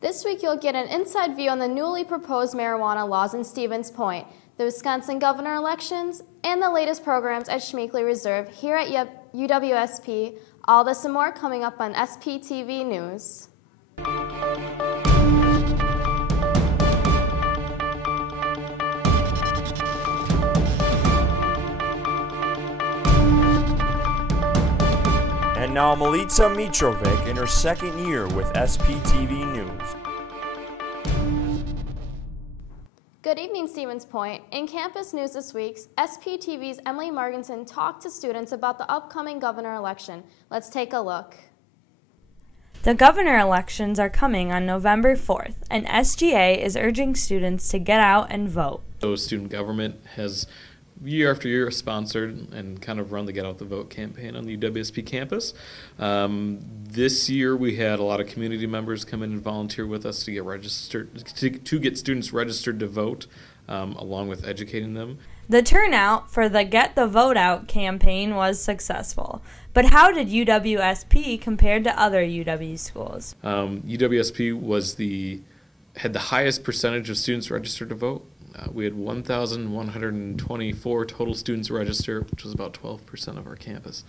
This week you'll get an inside view on the newly proposed marijuana laws in Stevens Point, the Wisconsin governor elections, and the latest programs at Schmeeckley Reserve here at UWSP. All this and more coming up on SPTV News. And now Milica Mitrovic in her second year with SPTV News. Good evening, Stevens Point. In campus news this week, SPTV's Emily Marginson talked to students about the upcoming governor election. Let's take a look. The governor elections are coming on November 4th, and SGA is urging students to get out and vote. So student government has year after year sponsored and kind of run the Get Out the Vote campaign on the UWSP campus. This year we had a lot of community members come in and volunteer with us to get registered, to get students registered to vote, along with educating them. The turnout for the Get the Vote Out campaign was successful. But how did UWSP compare to other UW schools? UWSP had the highest percentage of students registered to vote. We had 1,124 total students register, which was about 12% of our campus,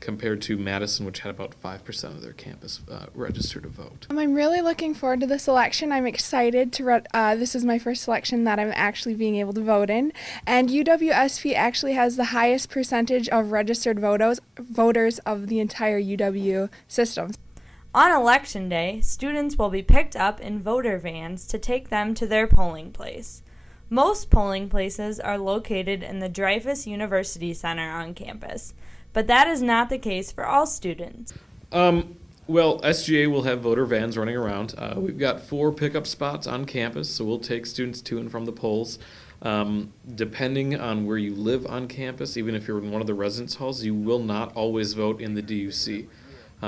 compared to Madison, which had about 5% of their campus register to vote. I'm really looking forward to this election. I'm excited to this is my first election that I'm actually being able to vote in, and UWSP actually has the highest percentage of registered voters of the entire UW system. On Election Day, students will be picked up in voter vans to take them to their polling place. Most polling places are located in the Dreyfus University Center on campus, but that is not the case for all students. Well, SGA will have voter vans running around. We've got 4 pickup spots on campus, so we'll take students to and from the polls. Depending on where you live on campus, even if you're in one of the residence halls, you will not always vote in the DUC.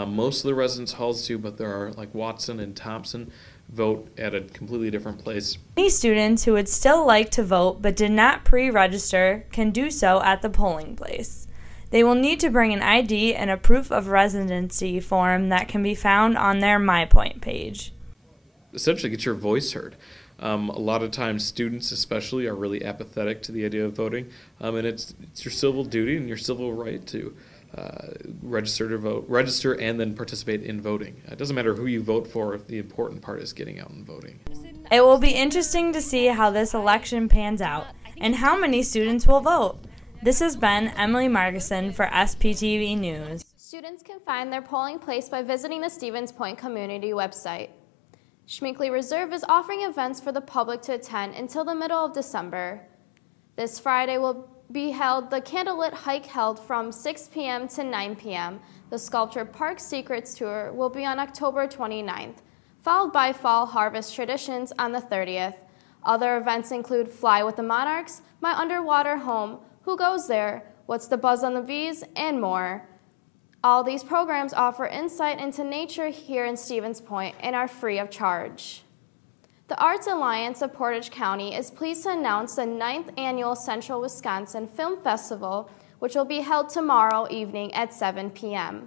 Most of the residence halls do, but there are, like Watson and Thompson, vote at a completely different place. Many students who would still like to vote but did not pre-register can do so at the polling place. They will need to bring an ID and a proof of residency form that can be found on their MyPoint page. Essentially get your voice heard. A lot of times students especially are really apathetic to the idea of voting, and it's your civil duty and your civil right to register to vote, register and then participate in voting. It doesn't matter who you vote for, the important part is getting out and voting. It will be interesting to see how this election pans out and how many students will vote. This has been Emily Marginson for SPTV News. Students can find their polling place by visiting the Stevens Point community website. Schmeeckley Reserve is offering events for the public to attend until the middle of December. This Friday will be held the candlelit hike held from 6 p.m. to 9 p.m. The Sculpture Park Secrets Tour will be on October 29th, followed by Fall Harvest Traditions on the 30th. Other events include Fly with the Monarchs, My Underwater Home, Who Goes There, What's the Buzz on the Bees, and more. All these programs offer insight into nature here in Stevens Point and are free of charge. The Arts Alliance of Portage County is pleased to announce the 9th Annual Central Wisconsin Film Festival, which will be held tomorrow evening at 7 p.m.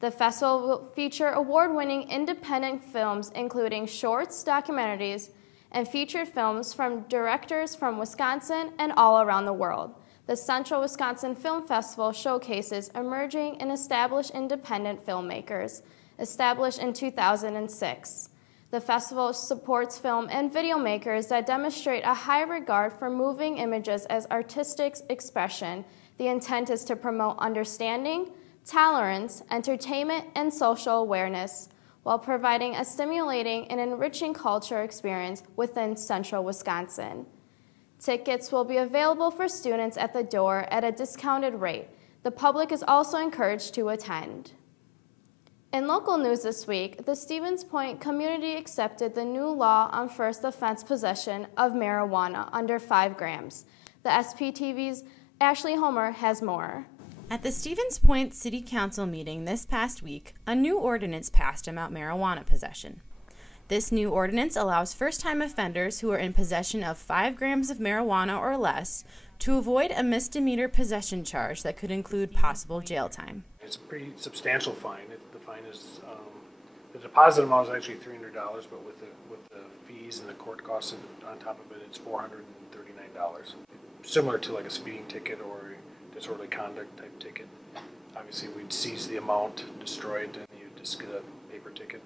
The festival will feature award-winning independent films including shorts, documentaries, and featured films from directors from Wisconsin and all around the world. The Central Wisconsin Film Festival showcases emerging and established independent filmmakers, established in 2006. The festival supports film and video makers that demonstrate a high regard for moving images as artistic expression. The intent is to promote understanding, tolerance, entertainment, and social awareness, while providing a stimulating and enriching culture experience within Central Wisconsin. Tickets will be available for students at the door at a discounted rate. The public is also encouraged to attend. In local news this week, the Stevens Point community accepted the new law on first offense possession of marijuana under 5 grams. The SPTV's Ashley Homer has more. At the Stevens Point City Council meeting this past week, a new ordinance passed about marijuana possession. This new ordinance allows first-time offenders who are in possession of 5 grams of marijuana or less to avoid a misdemeanor possession charge that could include possible jail time. It's a pretty substantial fine. The fine is The deposit amount is actually $300, but with the fees and the court costs on top of it, it's $439. Similar to like a speeding ticket or a disorderly conduct type ticket. Obviously, we'd seize the amount, destroy it, and you just get a paper ticket.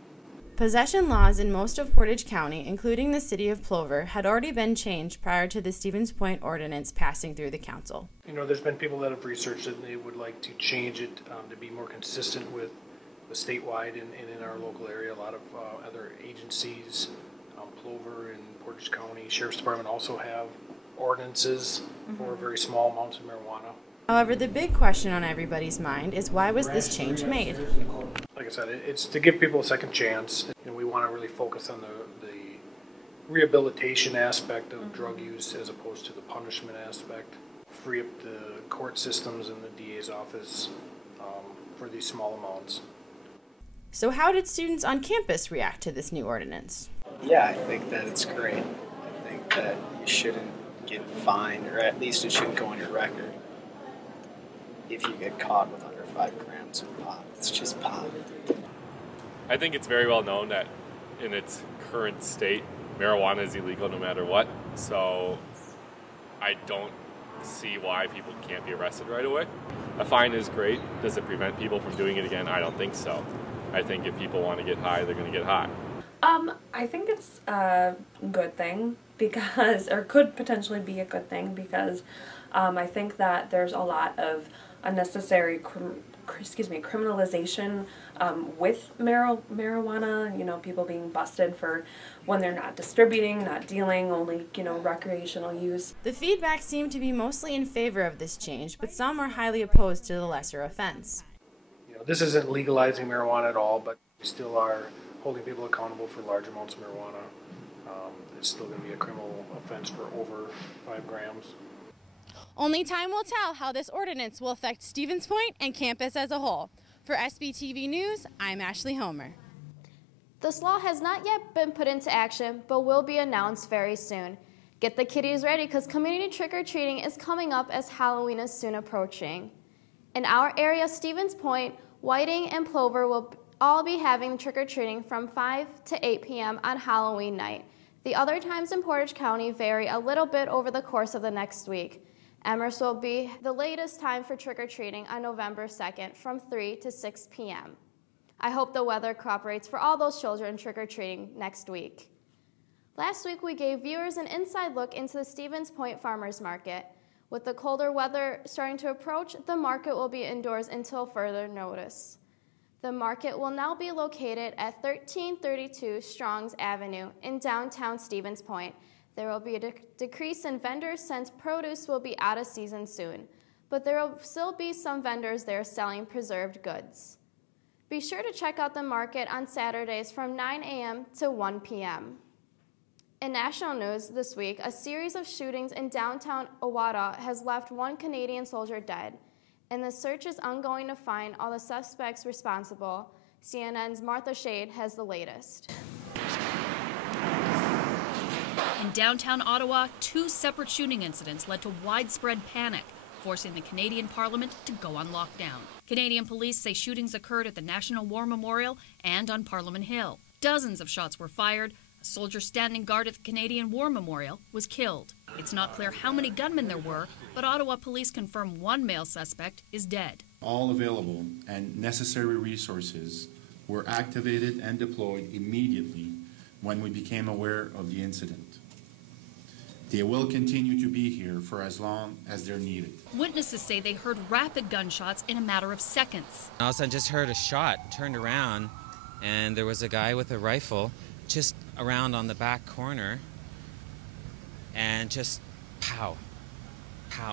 Possession laws in most of Portage County, including the city of Plover, had already been changed prior to the Stevens Point ordinance passing through the council. You know, there's been people that have researched it and they would like to change it to be more consistent with the statewide and in our local area. A lot of other agencies, Plover and Portage County Sheriff's Department also have ordinances for very small amounts of marijuana. However, the big question on everybody's mind is, why was this change made? Like I said, it's to give people a second chance, and we want to really focus on the rehabilitation aspect of drug use as opposed to the punishment aspect. Free up the court systems and the DA's office for these small amounts. So how did students on campus react to this new ordinance? Yeah, I think that it's great. I think that you shouldn't get fined, or at least it shouldn't go on your record if you get caught with under 5 grams of pot. It's just pot. I think it's very well known that in its current state, marijuana is illegal no matter what. So I don't see why people can't be arrested right away. A fine is great. Does it prevent people from doing it again? I don't think so. I think if people want to get high, they're going to get high. I think it's a good thing because, or could potentially be a good thing because I think that there's a lot of unnecessary criminalization with marijuana, you know, people being busted for when they're not distributing, not dealing, only, you know, recreational use. The feedback seemed to be mostly in favor of this change, but some are highly opposed to the lesser offense. You know, this isn't legalizing marijuana at all, but we still are holding people accountable for large amounts of marijuana. It's still going to be a criminal offense for over 5 grams. Only time will tell how this ordinance will affect Stevens Point and campus as a whole. For SPTV News, I'm Ashley Homer. This law has not yet been put into action, but will be announced very soon. Get the kiddies ready because community trick-or-treating is coming up as Halloween is soon approaching. In our area, Stevens Point, Whiting, and Plover will all be having trick-or-treating from 5 to 8 p.m. on Halloween night. The other times in Portage County vary a little bit over the course of the next week. Amherst will be the latest time for trick-or-treating on November 2nd from 3 to 6 p.m. I hope the weather cooperates for all those children trick-or-treating next week. Last week, we gave viewers an inside look into the Stevens Point Farmers Market. With the colder weather starting to approach, the market will be indoors until further notice. The market will now be located at 1332 Strongs Avenue in downtown Stevens Point. There will be a decrease in vendors since produce will be out of season soon, but there will still be some vendors there selling preserved goods. Be sure to check out the market on Saturdays from 9 a.m. to 1 p.m. In national news this week, a series of shootings in downtown Owata has left one Canadian soldier dead, and the search is ongoing to find all the suspects responsible. CNN's Martha Shade has the latest. In downtown Ottawa, 2 separate shooting incidents led to widespread panic, forcing the Canadian Parliament to go on lockdown. Canadian police say shootings occurred at the National War Memorial and on Parliament Hill. Dozens of shots were fired. A soldier standing guard at the Canadian War Memorial was killed. It's not clear how many gunmen there were, but Ottawa police confirm one male suspect is dead. All available and necessary resources were activated and deployed immediately when we became aware of the incident. They will continue to be here for as long as they're needed. Witnesses say they heard rapid gunshots in a matter of seconds. All of a sudden just heard a shot, turned around, and there was a guy with a rifle just around on the back corner, and just pow, pow.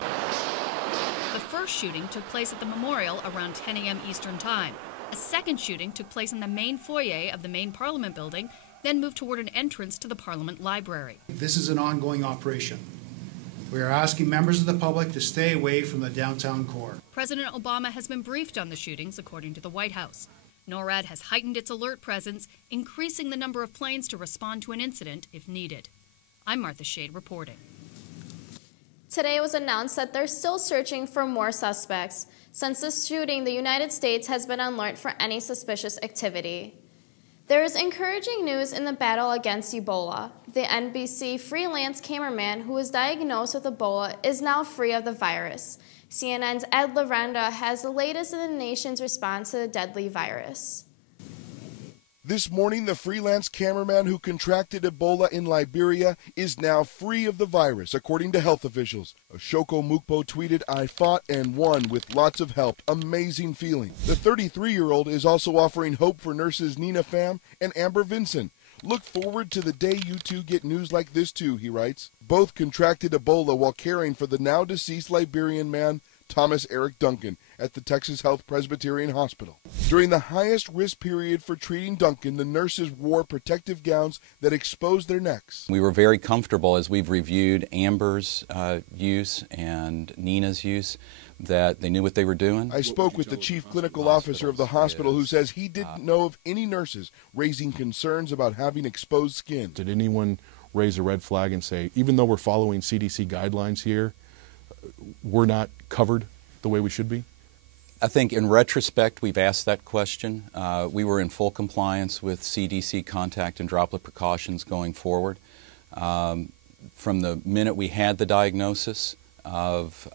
The first shooting took place at the memorial around 10 a.m. Eastern Time. A second shooting took place in the main foyer of the main Parliament building, then moved toward an entrance to the Parliament Library. This is an ongoing operation. We are asking members of the public to stay away from the downtown core. President Obama has been briefed on the shootings, according to the White House. NORAD has heightened its alert presence, increasing the number of planes to respond to an incident if needed. I'm Martha Shade reporting. Today it was announced that they're still searching for more suspects. Since this shooting, the United States has been on alert for any suspicious activity. There is encouraging news in the battle against Ebola. The NBC freelance cameraman who was diagnosed with Ebola is now free of the virus. CNN's Ed Lorenda has the latest in the nation's response to the deadly virus. This morning, the freelance cameraman who contracted Ebola in Liberia is now free of the virus, according to health officials. Ashoko Mukpo tweeted, "I fought and won with lots of help. Amazing feeling." The 33-year-old is also offering hope for nurses Nina Pham and Amber Vinson. "Look forward to the day you two get news like this too," he writes. Both contracted Ebola while caring for the now deceased Liberian man, Thomas Eric Duncan, at the Texas Health Presbyterian Hospital. During the highest risk period for treating Duncan, the nurses wore protective gowns that exposed their necks. We were very comfortable as we've reviewed Amber's use and Nina's use, that they knew what they were doing. I spoke with the chief clinical officer of the hospital who says he didn't know of any nurses raising concerns about having exposed skin. Did anyone raise a red flag and say, even though we're following CDC guidelines here, we're not covered the way we should be? I think in retrospect, we've asked that question. We were in full compliance with CDC contact and droplet precautions going forward. From the minute we had the diagnosis of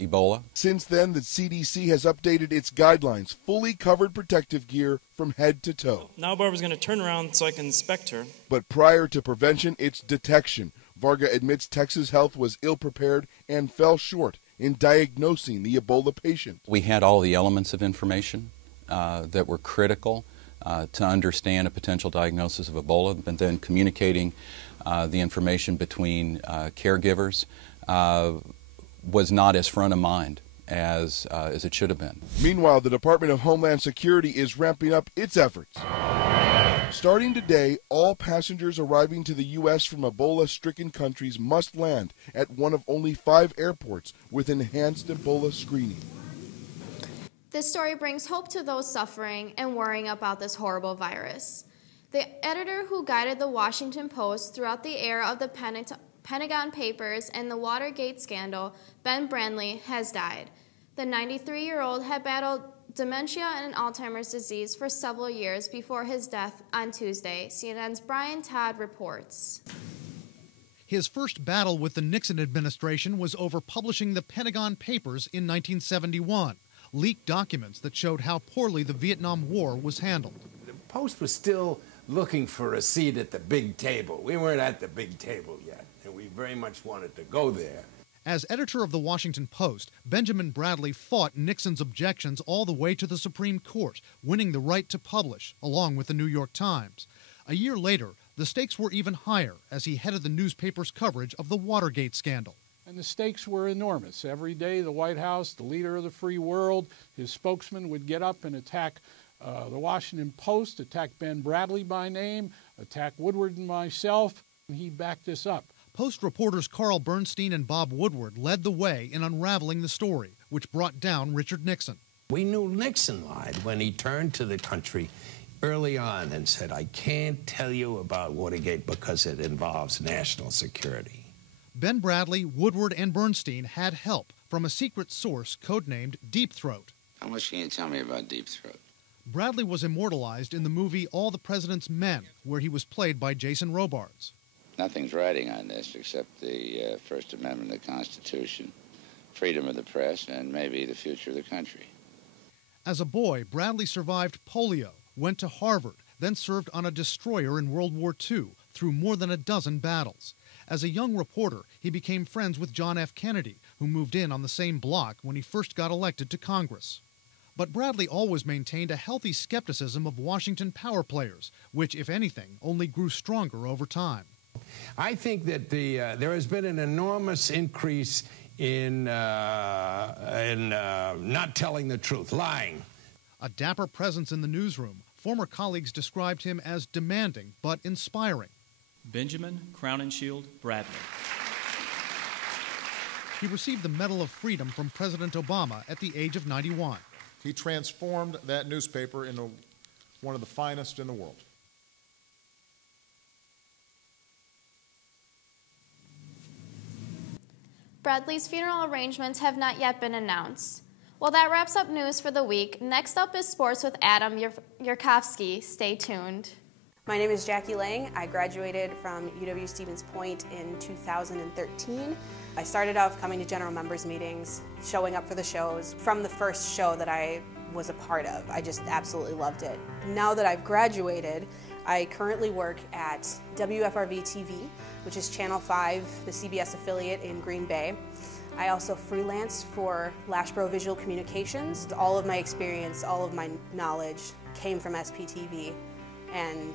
Ebola. Since then, the CDC has updated its guidelines, fully covered protective gear from head to toe. Now Barbara's going to turn around so I can inspect her. But prior to prevention, it's detection. Varga admits Texas Health was ill-prepared and fell short in diagnosing the Ebola patient. We had all the elements of information that were critical to understand a potential diagnosis of Ebola, but then communicating the information between caregivers was not as front of mind as it should have been. Meanwhile, the Department of Homeland Security is ramping up its efforts. Starting today, all passengers arriving to the U.S. from Ebola-stricken countries must land at one of only 5 airports with enhanced Ebola screening. This story brings hope to those suffering and worrying about this horrible virus. The editor who guided the Washington Post throughout the era of the Pentagon Papers and the Watergate scandal, Ben Bradlee, has died. The 93-year-old had battled dementia and Alzheimer's disease for several years before his death on Tuesday. CNN's Brian Todd reports. His first battle with the Nixon administration was over publishing the Pentagon Papers in 1971, leaked documents that showed how poorly the Vietnam War was handled. The Post was still looking for a seat at the big table. We weren't at the big table yet, and we very much wanted to go there. As editor of the Washington Post, Benjamin Bradlee fought Nixon's objections all the way to the Supreme Court, winning the right to publish, along with the New York Times. A year later, the stakes were even higher as he headed the newspaper's coverage of the Watergate scandal. And the stakes were enormous. Every day, the White House, the leader of the free world, his spokesman would get up and attack the Washington Post, attack Ben Bradlee by name, attack Woodward and myself, and he backed this up. Post reporters Carl Bernstein and Bob Woodward led the way in unraveling the story, which brought down Richard Nixon. We knew Nixon lied when he turned to the country early on and said, "I can't tell you about Watergate because it involves national security." Ben Bradlee, Woodward, and Bernstein had help from a secret source codenamed Deep Throat. How much can you tell me about Deep Throat? Bradlee was immortalized in the movie All the President's Men, where he was played by Jason Robards. Nothing's riding on this except the First Amendment of the Constitution, freedom of the press, and maybe the future of the country. As a boy, Bradlee survived polio, went to Harvard, then served on a destroyer in World War II through more than a dozen battles. As a young reporter, he became friends with John F. Kennedy, who moved in on the same block when he first got elected to Congress. But Bradlee always maintained a healthy skepticism of Washington power players, which, if anything, only grew stronger over time. I think that there has been an enormous increase in not telling the truth, lying. A dapper presence in the newsroom, former colleagues described him as demanding but inspiring. Benjamin Crowninshield Bradlee. He received the Medal of Freedom from President Obama at the age of 91. He transformed that newspaper into one of the finest in the world. Bradlee's funeral arrangements have not yet been announced. Well, that wraps up news for the week. Next up is sports with Adam Yurkovsky. Stay tuned. My name is Jackie Lang. I graduated from UW-Stevens Point in 2013. I started off coming to general members meetings, showing up for the shows. From the first show that I was a part of, I just absolutely loved it. Now that I've graduated, I currently work at WFRV TV, which is Channel 5, the CBS affiliate in Green Bay. I also freelance for Lashbro Visual Communications. All of my experience, all of my knowledge came from SPTV, and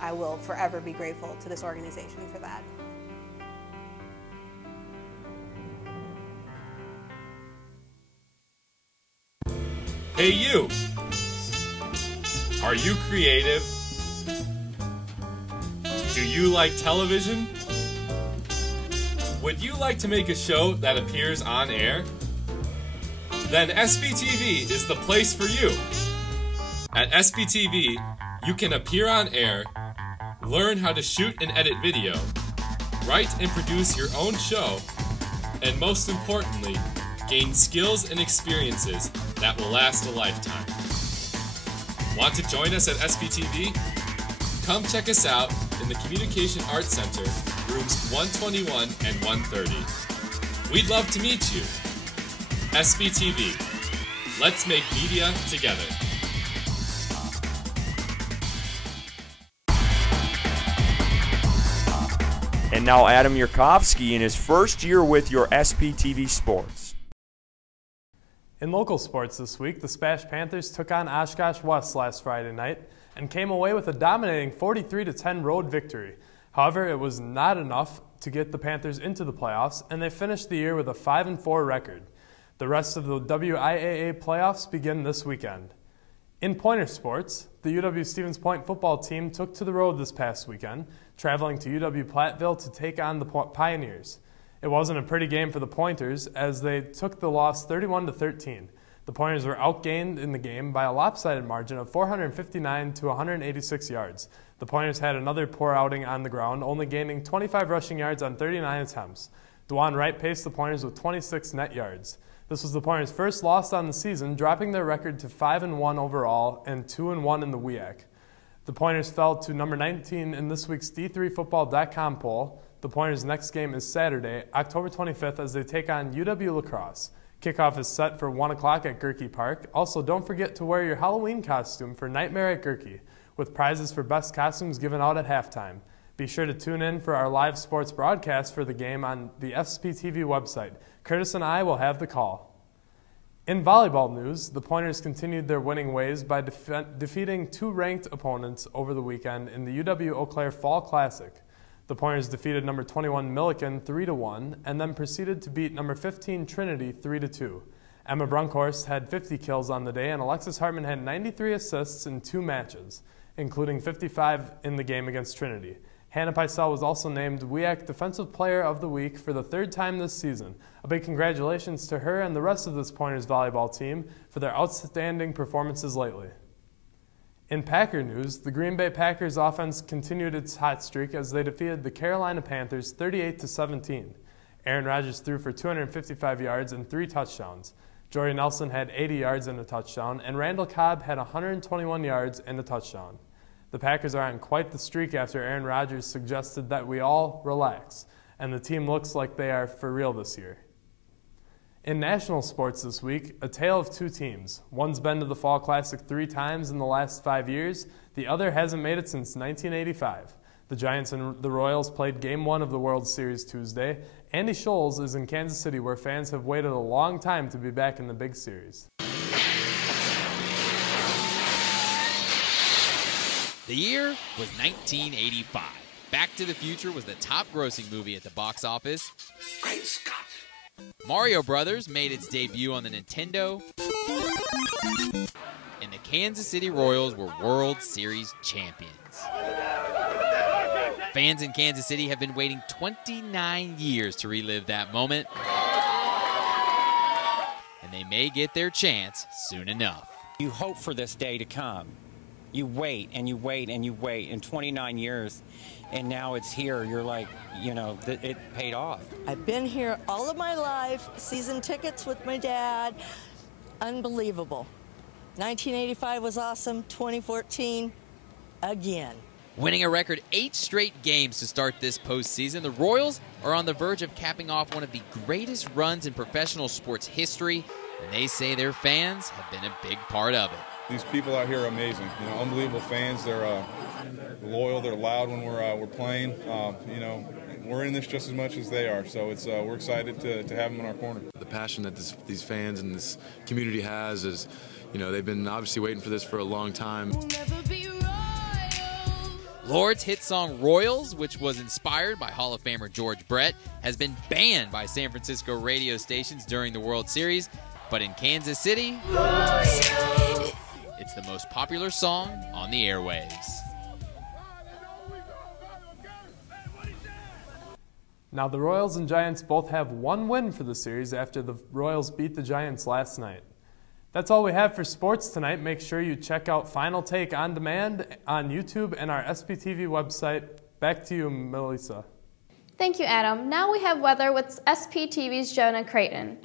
I will forever be grateful to this organization for that. Hey you! Are you creative? Do you like television? Would you like to make a show that appears on air? Then SPTV is the place for you. At SPTV, you can appear on air, learn how to shoot and edit video, write and produce your own show, and most importantly, gain skills and experiences that will last a lifetime. Want to join us at SPTV? Come check us out in the Communication Arts Center, rooms 121 and 130. We'd love to meet you. SPTV. Let's make media together. And now Adam Yurkovsky in his first year with your SPTV Sports. In local sports this week, the Spash Panthers took on Oshkosh West last Friday night and came away with a dominating 43-10 road victory. However, it was not enough to get the Panthers into the playoffs, and they finished the year with a 5-4 record. The rest of the WIAA playoffs begin this weekend. In pointer sports, the UW-Stevens Point football team took to the road this past weekend, traveling to UW-Platteville to take on the Pioneers. It wasn't a pretty game for the Pointers as they took the loss 31-13. The Pointers were outgained in the game by a lopsided margin of 459 to 186 yards. The Pointers had another poor outing on the ground, only gaining 25 rushing yards on 39 attempts. DeJuan Wright paced the Pointers with 26 net yards. This was the Pointers' first loss on the season, dropping their record to 5-1 overall and 2-1 in the WIAC. The Pointers fell to number 19 in this week's D3Football.com poll. The Pointers' next game is Saturday, October 25th, as they take on UW La Crosse. Kickoff is set for 1 o'clock at Gerke Park. Also, don't forget to wear your Halloween costume for Nightmare at Gerke, with prizes for best costumes given out at halftime. Be sure to tune in for our live sports broadcast for the game on the SPTV website. Curtis and I will have the call. In volleyball news, the Pointers continued their winning ways by defeating two ranked opponents over the weekend in the UW-Eau Claire Fall Classic. The Pointers defeated number 21 Milliken 3-1 and then proceeded to beat number 15 Trinity 3-2. Emma Brunkhorst had 50 kills on the day, and Alexis Hartman had 93 assists in 2 matches, including 55 in the game against Trinity. Hannah Picel was also named WIAC Defensive Player of the Week for the 3rd time this season. A big congratulations to her and the rest of this Pointers volleyball team for their outstanding performances lately. In Packer news, the Green Bay Packers offense continued its hot streak as they defeated the Carolina Panthers 38-17. Aaron Rodgers threw for 255 yards and 3 touchdowns. Jordy Nelson had 80 yards and a touchdown, and Randall Cobb had 121 yards and a touchdown. The Packers are on quite the streak after Aaron Rodgers suggested that we all relax, and the team looks like they are for real this year. In national sports this week, a tale of 2 teams. One's been to the Fall Classic 3 times in the last 5 years. The other hasn't made it since 1985. The Giants and the Royals played Game 1 of the World Series Tuesday. Andy Scholes is in Kansas City, where fans have waited a long time to be back in the big series. The year was 1985. Back to the Future was the top-grossing movie at the box office. Great Scott! Mario Brothers made its debut on the Nintendo. And the Kansas City Royals were World Series champions. Fans in Kansas City have been waiting 29 years to relive that moment. And they may get their chance soon enough. You hope for this day to come. You wait and you wait and you wait in 29 years, and now it's here. You're like, you know, it paid off. I've been here all of my life, season tickets with my dad, unbelievable. 1985 was awesome, 2014, again. Winning a record 8 straight games to start this postseason, the Royals are on the verge of capping off one of the greatest runs in professional sports history, and they say their fans have been a big part of it. These people out here are amazing. You know, unbelievable fans. They're loyal. They're loud when we're playing. You know, we're in this just as much as they are. So it's we're excited to have them in our corner. The passion that these fans and this community has is, you know, they've been obviously waiting for this for a long time. Lord's hit song Royals, which was inspired by Hall of Famer George Brett, has been banned by San Francisco radio stations during the World Series. But in Kansas City, it's the most popular song on the airwaves. Now the Royals and Giants both have one win for the series after the Royals beat the Giants last night. That's all we have for sports tonight. Make sure you check out Final Take on demand on YouTube and our SPTV website. Back to you, Melissa. Thank you, Adam. Now we have weather with SPTV's Jonah Creighton.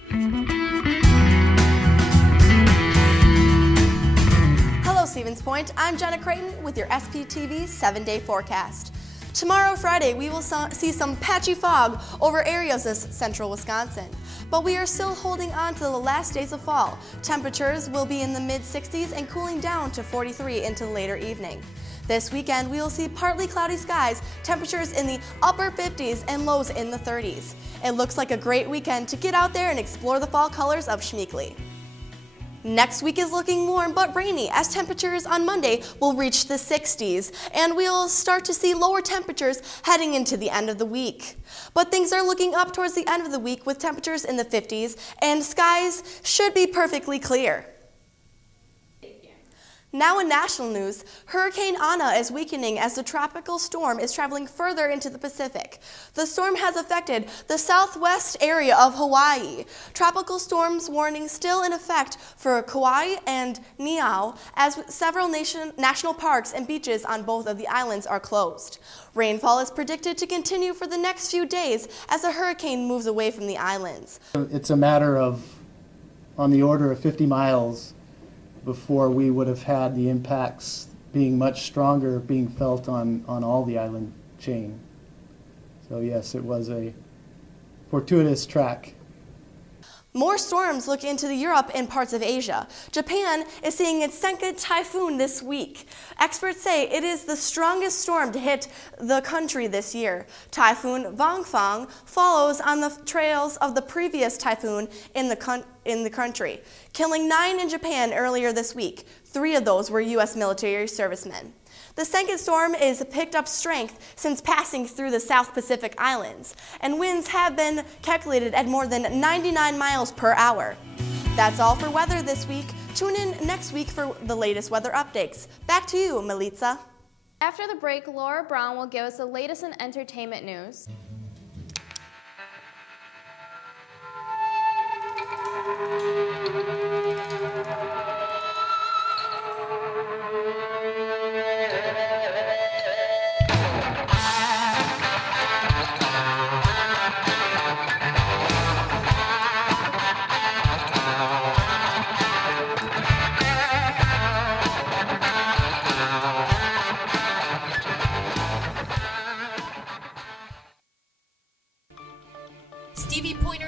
Hello, Stevens Point. I'm Jenna Creighton with your SPTV 7-day forecast. Tomorrow, Friday, we will see some patchy fog over areas of central Wisconsin. But we are still holding on to the last days of fall. Temperatures will be in the mid-60s and cooling down to 43 into later evening. This weekend, we will see partly cloudy skies, temperatures in the upper 50s and lows in the 30s. It looks like a great weekend to get out there and explore the fall colors of Schmeekly. Next week is looking warm but rainy as temperatures on Monday will reach the 60s, and we'll start to see lower temperatures heading into the end of the week. But things are looking up towards the end of the week with temperatures in the 50s, and skies should be perfectly clear. Now in national news, Hurricane Ana is weakening as the tropical storm is traveling further into the Pacific. The storm has affected the southwest area of Hawaii. Tropical storms warning still in effect for Kauai and Niue, as several national parks and beaches on both of the islands are closed. Rainfall is predicted to continue for the next few days as the hurricane moves away from the islands. It's a matter of on the order of 50 miles before we would have had the impacts being much stronger being felt on all the island chain. So yes, it was a fortuitous track. More storms look into Europe and parts of Asia. Japan is seeing its second typhoon this week. Experts say it is the strongest storm to hit the country this year. Typhoon Vangfang follows on the trails of the previous typhoon in the country, killing 9 in Japan earlier this week. 3 of those were U.S. military servicemen. The second storm is picked up strength since passing through the South Pacific Islands, and winds have been calculated at more than 99 miles per hour. That's all for weather this week. Tune in next week for the latest weather updates. Back to you, Melitza. After the break, Laura Brown will give us the latest in entertainment news.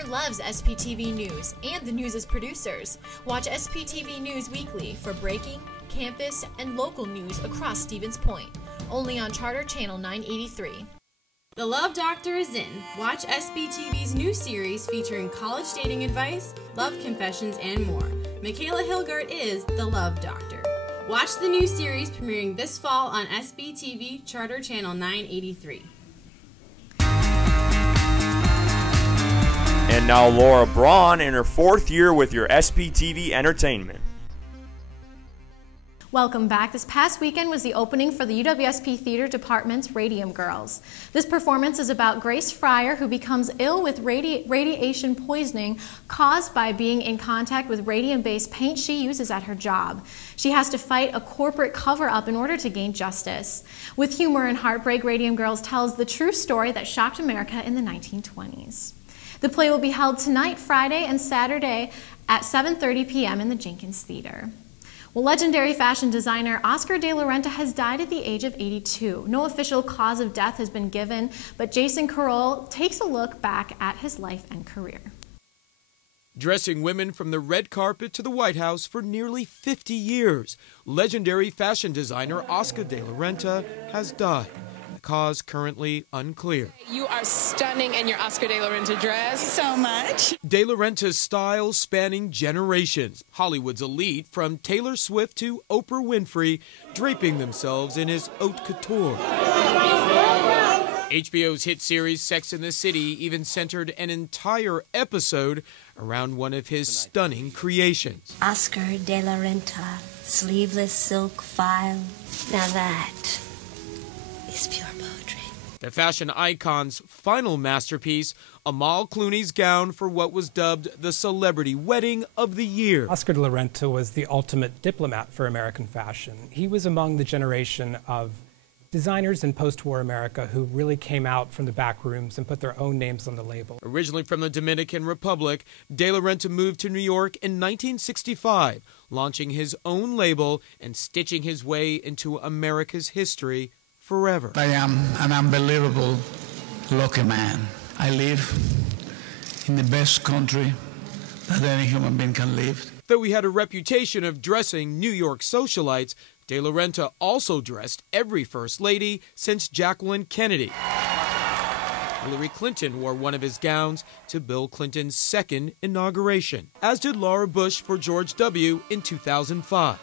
Loves SPTV News and the News' producers. Watch SPTV News weekly for breaking, campus, and local news across Stevens Point. Only on Charter Channel 983. The Love Doctor is in. Watch SPTV's new series featuring college dating advice, love confessions, and more. Michaela Hilgert is The Love Doctor. Watch the new series premiering this fall on SPTV Charter Channel 983. And now Laura Braun in her 4th year with your SPTV Entertainment. Welcome back. This past weekend was the opening for the UWSP Theater Department's Radium Girls. This performance is about Grace Fryer, who becomes ill with radiation poisoning caused by being in contact with radium-based paint she uses at her job. She has to fight a corporate cover-up in order to gain justice. With humor and heartbreak, Radium Girls tells the true story that shocked America in the 1920s. The play will be held tonight, Friday, and Saturday at 7:30 p.m. in the Jenkins Theater. Well, legendary fashion designer Oscar de la Renta has died at the age of 82. No official cause of death has been given, but Jason Carroll takes a look back at his life and career. Dressing women from the red carpet to the White House for nearly 50 years, legendary fashion designer Oscar de la Renta has died. The cause currently unclear. You are stunning in your Oscar de la Renta dress. So much. De la Renta's style spanning generations. Hollywood's elite, from Taylor Swift to Oprah Winfrey, draping themselves in his haute couture. HBO's hit series Sex and the City even centered an entire episode around one of his stunning creations. Oscar de la Renta, sleeveless silk file. Now that is pure poetry. The fashion icon's final masterpiece, Amal Clooney's gown for what was dubbed the celebrity wedding of the year. Oscar de la Renta was the ultimate diplomat for American fashion. He was among the generation of designers in post-war America who really came out from the back rooms and put their own names on the label. Originally from the Dominican Republic, De La Renta moved to New York in 1965, launching his own label and stitching his way into America's history forever. I am an unbelievable lucky man. I live in the best country that any human being can live. Though he had a reputation of dressing New York socialites, De La Renta also dressed every first lady since Jacqueline Kennedy. Hillary Clinton wore one of his gowns to Bill Clinton's second inauguration, as did Laura Bush for George W. in 2005.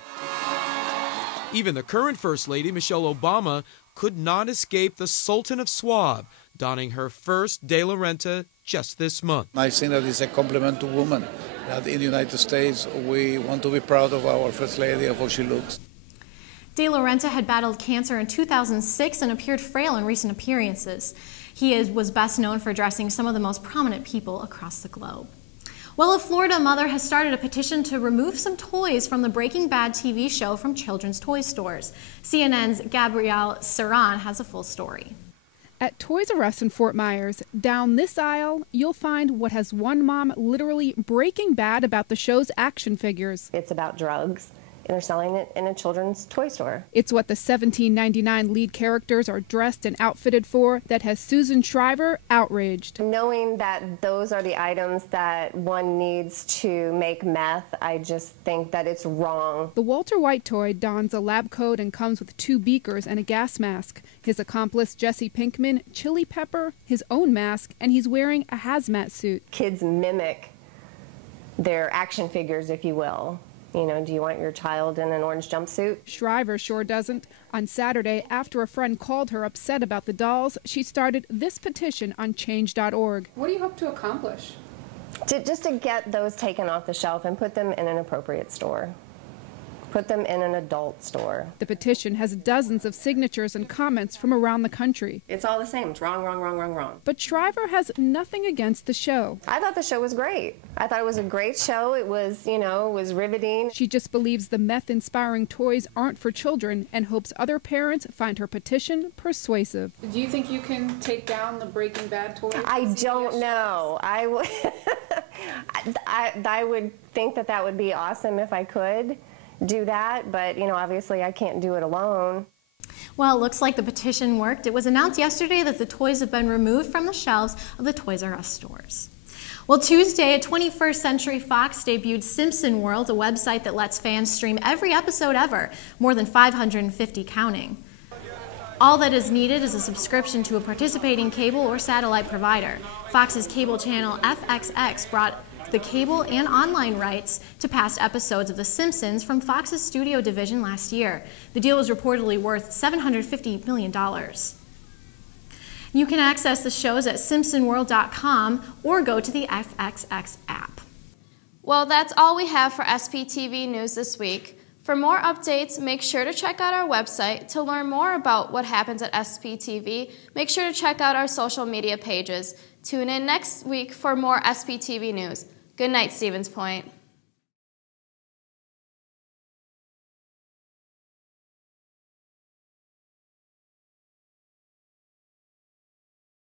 Even the current First Lady, Michelle Obama, could not escape the Sultan of Swab, donning her first De La Renta just this month. I think that it's a compliment to women, that in the United States we want to be proud of our First Lady, of how she looks. De La Renta had battled cancer in 2006 and appeared frail in recent appearances. He was best known for dressing some of the most prominent people across the globe. Well, a Florida mother has started a petition to remove some toys from the Breaking Bad TV show from children's toy stores. CNN's Gabrielle Saran has a full story. At Toys R Us in Fort Myers, down this aisle, you'll find what has one mom literally breaking bad about the show's action figures. It's about drugs, and they're selling it in a children's toy store. It's what the $17.99 lead characters are dressed and outfitted for that has Susan Shriver outraged. Knowing that those are the items that one needs to make meth, I just think that it's wrong. The Walter White toy dons a lab coat and comes with 2 beakers and a gas mask. His accomplice, Jesse Pinkman, chili pepper, his own mask, and he's wearing a hazmat suit. Kids mimic their action figures, if you will. You know, do you want your child in an orange jumpsuit? Shriver sure doesn't. On Saturday, after a friend called her upset about the dolls, she started this petition on change.org. What do you hope to accomplish? Just to get those taken off the shelf and put them in an appropriate store. Put them in an adult store. The petition has dozens of signatures and comments from around the country. It's all the same. It's wrong, wrong, wrong, wrong, wrong. But Shriver has nothing against the show. I thought the show was great. I thought it was a great show. It was, you know, it was riveting. She just believes the meth-inspiring toys aren't for children and hopes other parents find her petition persuasive. Do you think you can take down the Breaking Bad toys? I don't know. I would think that that would be awesome if I could do that, but you know, obviously I can't do it alone. Well, it looks like the petition worked. It was announced yesterday that the toys have been removed from the shelves of the Toys R Us stores. Well, Tuesday at 21st Century Fox debuted Simpson World, a website that lets fans stream every episode ever, more than 550 counting. All that is needed is a subscription to a participating cable or satellite provider. Fox's cable channel FXX brought the cable and online rights to past episodes of The Simpsons from Fox's studio division last year. The deal was reportedly worth $750 million. You can access the shows at simpsonworld.com or go to the FXX app. Well, that's all we have for SPTV News this week. For more updates, make sure to check out our website. To learn more about what happens at SPTV, make sure to check out our social media pages. Tune in next week for more SPTV News. Good night, Stevens Point.